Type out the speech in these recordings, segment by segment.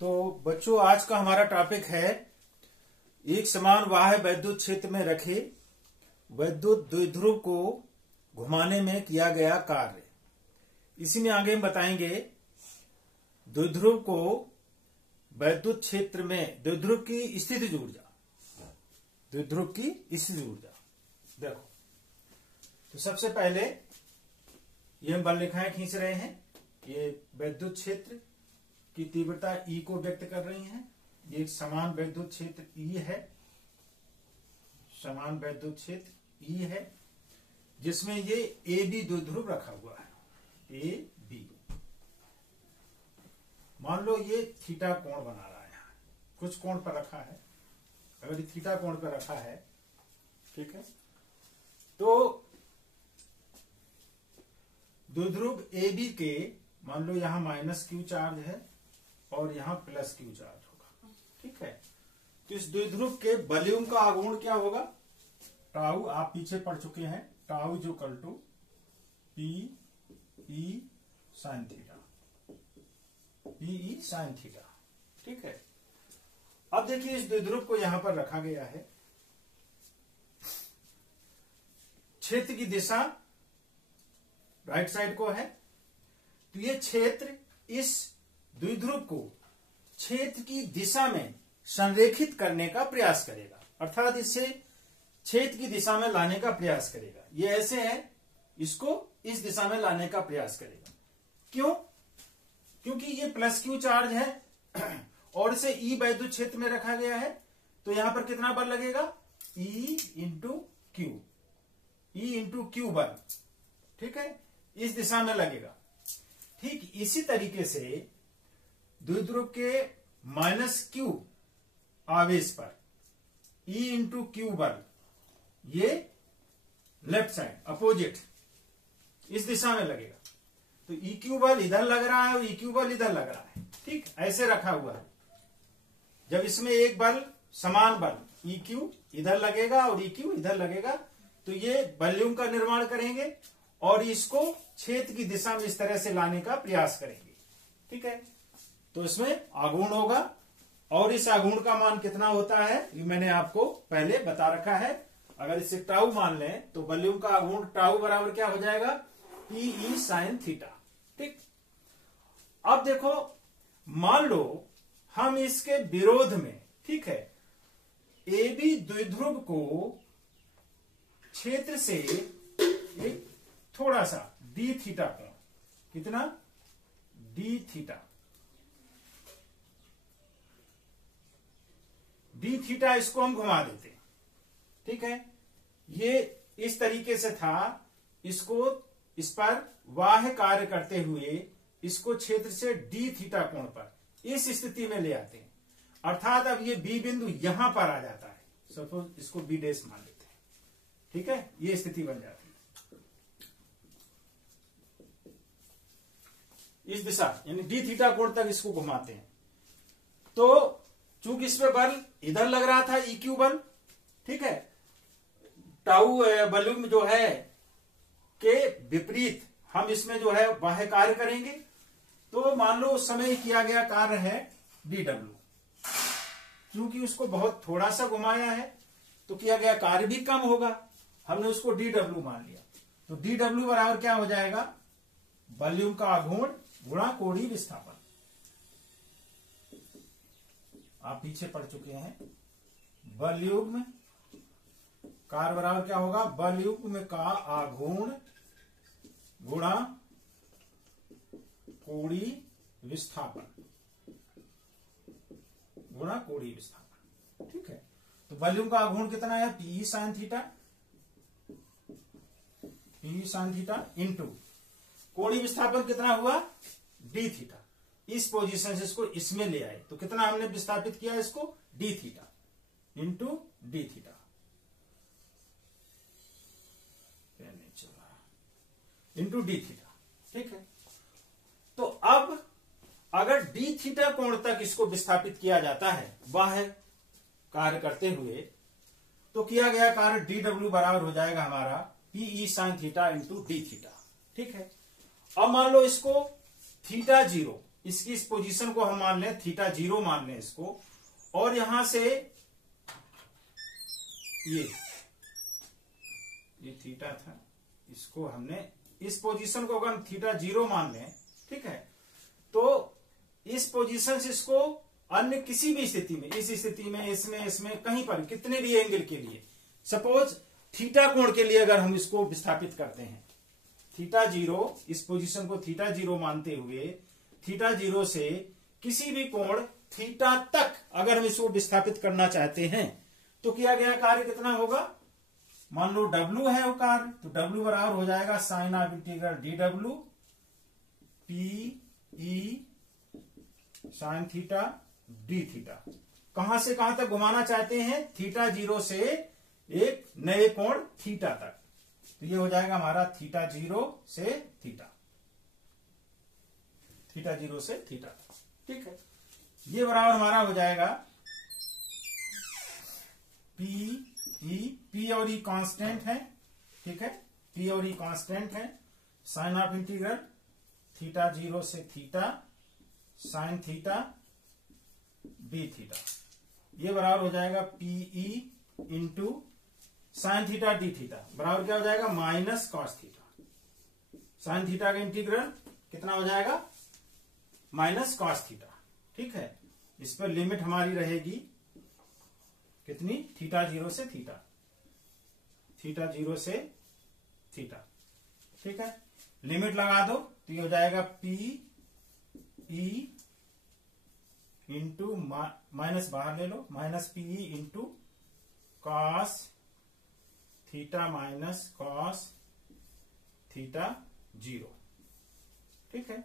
तो बच्चों, आज का हमारा टॉपिक है एक समान वाह्य वैद्युत क्षेत्र में रखे वैद्युत द्विध्रुव को घुमाने में किया गया कार्य। इसी में आगे हम बताएंगे द्विध्रुव को वैद्युत क्षेत्र में द्विध्रुव की स्थितिज ऊर्जा, द्विध्रुव की स्थितिज ऊर्जा देखो। तो सबसे पहले ये हम बल रेखाएं खींच रहे हैं। ये वैद्युत क्षेत्र की तीव्रता E को व्यक्त कर रही हैं। ये एक समान वैद्युत क्षेत्र E है, समान वैद्युत क्षेत्र E है, जिसमें ये AB द्विध्रुव रखा हुआ है। AB मान लो ये थीटा कोण बना रहा है, कुछ कोण पर रखा है। अगर ये थीटा कोण पर रखा है, ठीक है, तो द्विध्रुव AB के मान लो यहां -Q चार्ज है और यहां +Q चार्ज होगा, ठीक है। तो इस द्विध्रुव के बलयुम का आघूर्ण क्या होगा? टाउ, आप पीछे पढ़ चुके हैं, टाउ जो equal to PE sin theta, PE sin theta, ठीक है। अब देखिए इस द्विध्रुव को यहां पर रखा गया है। क्षेत्र की दिशा राइट साइड को है, तो ये क्षेत्र इस द्विध्रुव को क्षेत्र की दिशा में संरेखित करने का प्रयास करेगा, अर्थात इसे क्षेत्र की दिशा में लाने का प्रयास करेगा। ये ऐसे है, इसको इस दिशा में लाने का प्रयास करेगा। क्यों? क्योंकि ये +Q चार्ज है और इसे E वैद्युत क्षेत्र में रखा गया है। तो यहां पर कितना बल लगेगा? E इंटू क्यू बल, ठीक है, इस दिशा में लगेगा। ठीक इसी तरीके से द्विध्रुव के -Q आवेश पर E इंटू क्यू बल, ये लेफ्ट साइड अपोजिट इस दिशा में लगेगा। तो EQ बल इधर लग रहा है और EQ बल इधर लग रहा है, ठीक, ऐसे रखा हुआ है। जब इसमें एक बल समान बल EQ इधर लगेगा और EQ इधर लगेगा, तो ये बलयुम का निर्माण करेंगे और इसको क्षेत्र की दिशा में इस तरह से लाने का प्रयास करेंगे, ठीक है। तो इसमें आघूर्ण होगा और इस आघूर्ण का मान कितना होता है ये मैंने आपको पहले बता रखा है। अगर इसे टाउ मान लें तो वॉल्यूम का आघूर्ण टाउ बराबर क्या हो जाएगा? PE sin थीटा, ठीक। अब देखो, मान लो हम इसके विरोध में, ठीक है, AB द्विध्रुव को क्षेत्र से एक थोड़ा सा d थीटा कोण, कितना? d थीटा इसको हम घुमा देते हैं, ठीक है। ये इस तरीके से था, इसको इस पर वाह्य कार्य करते हुए इसको क्षेत्र से d थीटा कोण पर इस स्थिति में ले आते हैं, अर्थात अब ये B बिंदु यहां पर आ जाता है। सपोज इसको B डैश मान लेते हैं, ठीक है, ये स्थिति बन जाती है। इस दिशा यानी d थीटा कोण तक इसको घुमाते हैं। तो चूंकि इस पे बल इधर लग रहा था EQ बल, ठीक है, टाउ वॉल्यूम जो है के विपरीत हम इसमें जो है बाह्य कार्य करेंगे। तो मान लो उस समय किया गया कार्य है dW, क्योंकि उसको बहुत थोड़ा सा घुमाया है तो किया गया कार्य भी कम होगा, हमने उसको dW मान लिया। तो dW बराबर क्या हो जाएगा? वॉल्यूम का आघूर्ण गुणा कोणीय विस्थापन। आप पीछे पढ़ चुके हैं, वॉल्यूम कार्य बराबर क्या होगा? वॉल्यूम का आघूर्ण गुणा कोणीय विस्थापन, गुणा कोणीय विस्थापन, ठीक है। तो वॉल्यूम का आघूर्ण कितना है? PE sin theta, PE sin theta into कोणीय विस्थापन कितना हुआ? d theta. इस पोजीशन से इसको इसमें ले आए तो कितना हमने विस्थापित किया इसको? d theta into d theta, into d theta, ठीक है। तो अब अगर d थीटा कोण तक इसको विस्थापित किया जाता है वाह्य कार्य करते हुए, तो किया गया कार्य dW बराबर हो जाएगा हमारा PE sin theta into d theta, ठीक है। अब मान लो इसको θ0 इसकी इस पोजीशन को हम मान लें थीटा 0 मान लें इसको, और यहां से ये थीटा था, इसको हमने इस पोजीशन को अगर हम थीटा 0 मान लें, ठीक है, तो इस पोजीशन से इसको अन्य किसी भी स्थिति में, इस स्थिति में, इसमें कहीं पर, कितने भी एंगल के लिए, सपोज थीटा कोण के लिए अगर हम इसको विस्थापित करते हैं, थीटा 0, इस पोजीशन को थीटा 0 मानते हुए थीटा 0 से किसी भी कोण थीटा तक अगर हम इसको विस्थापित करना चाहते हैं तो किया गया कार्य कितना होगा, मान लो W है वो कार्य, तो W बराबर हो जाएगा sine of integral DW P E sine theta d theta. कहां से कहां तक घुमाना चाहते हैं, थीटा 0 से एक नए कोण थीटा तक, तो ये हो जाएगा हमारा थीटा 0 से थीटा, थीटा 0 से थीटा, ठीक है। ये बराबर हमारा हो जाएगा P और E कांस्टेंट है, ठीक है, P और E कांस्टेंट है, साइन ऑफ इंटीग्रल थीटा 0 से theta sine theta d theta, ये बराबर हो जाएगा PE into sine theta d theta, बराबर क्या हो जाएगा, minus cos theta. Sine theta का इंटीग्रल कितना हो जाएगा, माइनस कॉस थीटा, ठीक है। इस पर लिमिट हमारी रहेगी कितनी, थीटा 0 से थीटा, थीटा 0 से थीटा, ठीक है। लिमिट लगा दो तो ये हो जाएगा PE इंटू माइनस बाहर ले लो, minus PE into cos theta minus cos theta 0, ठीक है।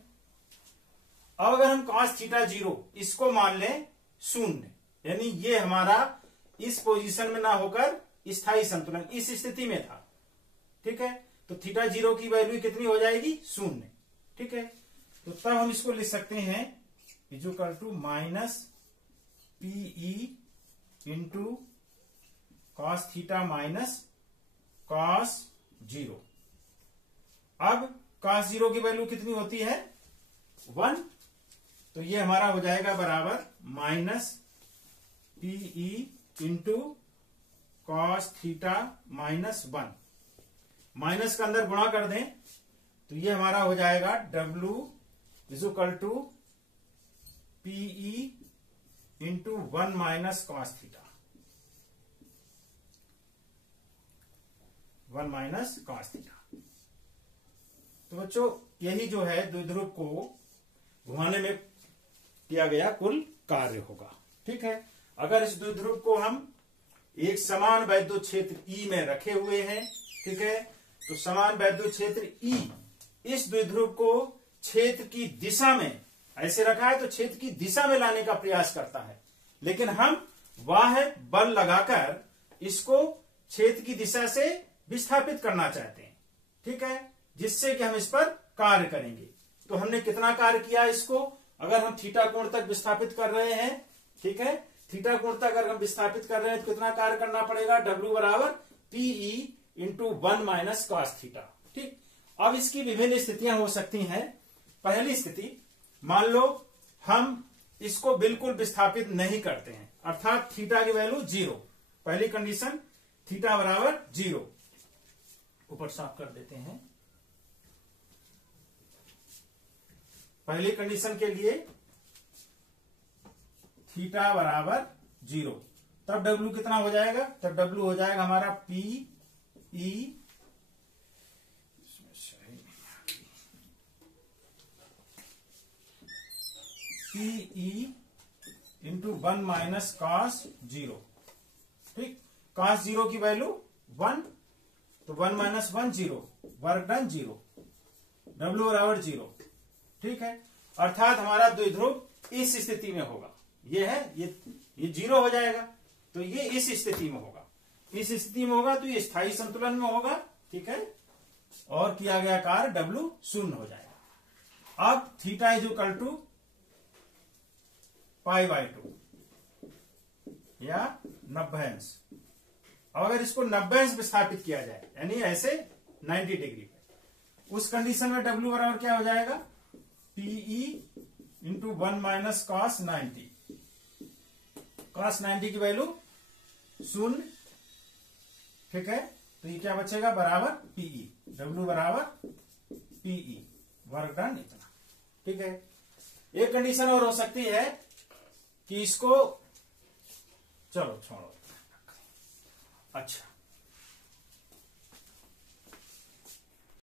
अब अगर हम कॉस थीटा 0 इसको मान लें शून्य, यानी ये हमारा इस पोजीशन में ना होकर स्थायी संतुलन इस स्थिति में था, ठीक है, तो थीटा 0 की वैल्यू कितनी हो जाएगी, शून्य, ठीक है। तो तब हम इसको लिख सकते हैं equal to minus PE into cos theta minus cos 0। अब कॉस 0 की वैल्यू कितनी होती है, 1, तो ये हमारा हो जाएगा बराबर minus PE into cos theta minus 1, minus का अंदर गुणा कर दें तो ये हमारा हो जाएगा W equal to PE into 1 minus cos theta, 1 minus cos theta. तो बच्चों यही जो है द्विध्रुव को घुमाने में किया गया कुल कार्य होगा, ठीक है। अगर इस द्विध्रुव को हम एक समान वैद्युत क्षेत्र E में रखे हुए हैं, ठीक है, तो समान वैद्युत क्षेत्र E इस द्विध्रुव को क्षेत्र की दिशा में ऐसे रखा है तो क्षेत्र की दिशा में लाने का प्रयास करता है, लेकिन हम बाह्य बल लगाकर इसको क्षेत्र की दिशा से विस्थापित करना चाहते हैं, ठीक है, जिससे कि हम इस पर कार्य करेंगे। तो हमने कितना कार्य किया इसको, अगर हम थीटा कोण तक विस्थापित कर रहे हैं, ठीक है, थीटा कोण तक अगर हम विस्थापित कर रहे हैं तो कितना कार्य करना पड़ेगा, W बराबर PE into 1 minus cos theta, ठीक। अब इसकी विभिन्न स्थितियां हो सकती हैं। पहली स्थिति, मान लो हम इसको बिल्कुल विस्थापित नहीं करते हैं, अर्थात थीटा की वैल्यू 0, पहली कंडीशन थीटा बराबर 0, ऊपर साफ कर देते हैं। पहली कंडीशन के लिए थीटा बराबर 0, तब W कितना हो जाएगा, तब W हो जाएगा हमारा PE इंटू 1 माइनस कॉस 0, ठीक। कॉस 0 की वैल्यू 1, तो 1 माइनस 1 0, वर्क डन 0, W बराबर 0, ठीक है। अर्थात हमारा द्विध्रुव इस स्थिति में होगा, ये है, ये 0 हो जाएगा, तो ये इस स्थिति में होगा, इस स्थिति में होगा तो ये स्थायी संतुलन में होगा, ठीक है, और किया गया कार्य W शून्य हो जाएगा। अब थीटा इज इक्वल टू π/2 या 90 अंश। अगर इसको 90 अंश विस्थापित किया जाए, यानी ऐसे 90 डिग्री पे, उस कंडीशन में W बराबर क्या हो जाएगा, PE cube 1 minus cos 90, cos 90 की वैल्यू 0, ठीक है। तो ये क्या बचेगा, बराबर पीई, डब्ल्यू बराबर पीई, वर्क डन इतना, ठीक है। एक कंडीशन और हो सकती है कि इसको, चलो छोड़ो, अच्छा